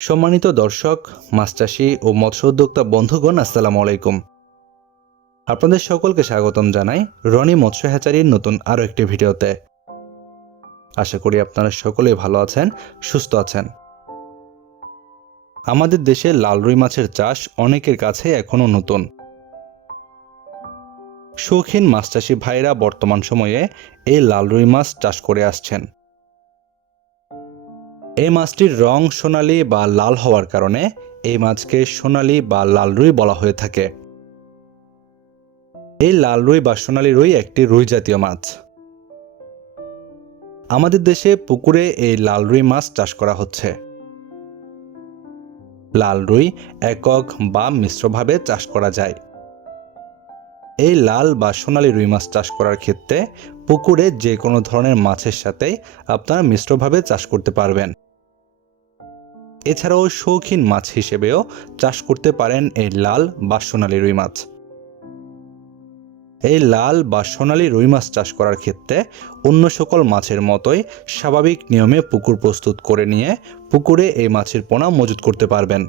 সম্মানিত দর্শক, মাছ চাষী ও মৎস্য উদ্যোক্তা বন্ধুগণ, আসসালামু আলাইকুম। আপনাদের সকলকে স্বাগতম জানাই রনি মৎস্য হ্যাচারির নতুন আরও একটি ভিডিওতে। আশা করি আপনারা সকলেই ভালো আছেন, সুস্থ আছেন। আমাদের দেশে লাল রুই মাছের চাষ অনেকের কাছে এখনও নতুন। শৌখিন মাছ চাষী ভাইরা বর্তমান সময়ে এই লাল রুই মাছ চাষ করে আসছেন। এই মাছটির রং সোনালী বা লাল হওয়ার কারণে এই মাছকে সোনালী বা লাল রুই বলা হয়ে থাকে। এই লাল রুই বা সোনালী রুই একটি রুই জাতীয় মাছ। আমাদের দেশে পুকুরে এই লাল রুই মাছ চাষ করা হচ্ছে। লাল রুই একক বা মিশ্রভাবে চাষ করা যায়। এই লাল বা সোনালী রুই মাছ চাষ করার ক্ষেত্রে পুকুরে যে কোনো ধরনের মাছের সাথেই আপনারা মিশ্রভাবে চাষ করতে পারবেন। এছাড়াও শৌখিন মাছ হিসেবেও চাষ করতে পারেন এই লাল বা সোনালী রুই মাছ। এই লাল বা সোনালী রুই মাছ চাষ করার ক্ষেত্রে অন্য সকল মাছের মতোই স্বাভাবিক নিয়মে পুকুর প্রস্তুত করে নিয়ে পুকুরে এই মাছের পোনা মজুত করতে পারবেন।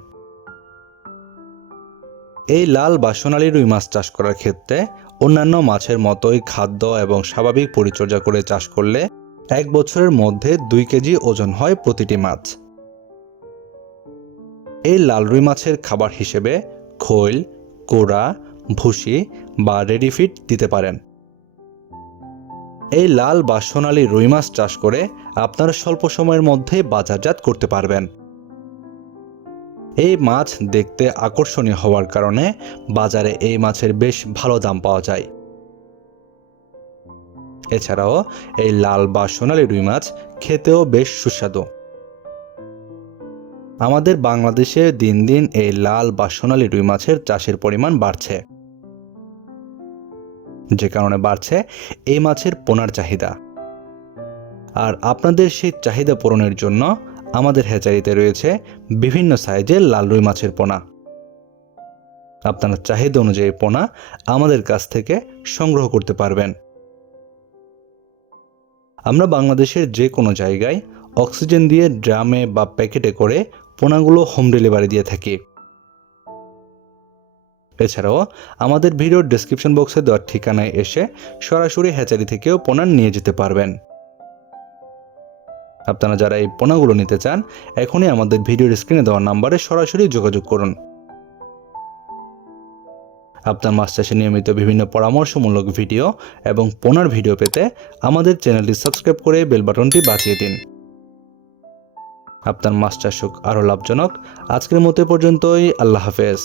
এই লাল বা সোনালী রুই মাছ চাষ করার ক্ষেত্রে অন্যান্য মাছের মতোই খাদ্য এবং স্বাভাবিক পরিচর্যা করে চাষ করলে 1 বছরের মধ্যে 2 কেজি ওজন হয় প্রতিটি মাছ। এই লাল রুই মাছের খাবার হিসেবে খৈল, কোড়া, ভুসি বা রেডি ফিড দিতে পারেন। এই লাল বা সোনালী রুই মাছ চাষ করে আপনারা স্বল্প সময়ের মধ্যে বাজারজাত করতে পারবেন। এই মাছ দেখতে আকর্ষণীয় হওয়ার কারণে বাজারে এই মাছের বেশ ভালো দাম পাওয়া যায়। এছাড়াও এই লাল বা সোনালী রুই মাছ খেতেও বেশ সুস্বাদু। আমাদের বাংলাদেশে দিন দিন এই লাল বা সোনালী রুই মাছের চাষের পরিমাণ বাড়ছে, যে কারণে বাড়ছে এই মাছের পোনার চাহিদা। আর আপনাদের সেই চাহিদা পূরণের জন্য আমাদের হ্যাচারিতে রয়েছে বিভিন্ন সাইজের লাল রুই মাছের পোনা। আপনার চাহিদা অনুযায়ী পোনা আমাদের কাছ থেকে সংগ্রহ করতে পারবেন। আমরা বাংলাদেশের যে কোনো জায়গায় অক্সিজেন দিয়ে ড্রামে বা প্যাকেটে করে পোনাগুলো হোম ডেলিভারি দিয়ে থাকি। এছাড়াও আমাদের ভিডিওর ডেসক্রিপশন বক্সে দেওয়ার ঠিকানায় এসে সরাসরি হ্যাচারি থেকেও পোনা নিয়ে যেতে পারবেন। আপনারা যারা এই পোনাগুলো নিতে চান, এখনই আমাদের ভিডিওর স্ক্রিনে দেওয়া নাম্বারে সরাসরি যোগাযোগ করুন। আপনার মাছ চাষে নিয়মিত বিভিন্ন পরামর্শমূলক ভিডিও এবং পোনার ভিডিও পেতে আমাদের চ্যানেলটি সাবস্ক্রাইব করে বেল বাটনটি বাজিয়ে দিন। আপনার মাছ চাষ হোক আরও লাভজনক। আজকের মতো পর্যন্তই। আল্লাহ হাফেজ।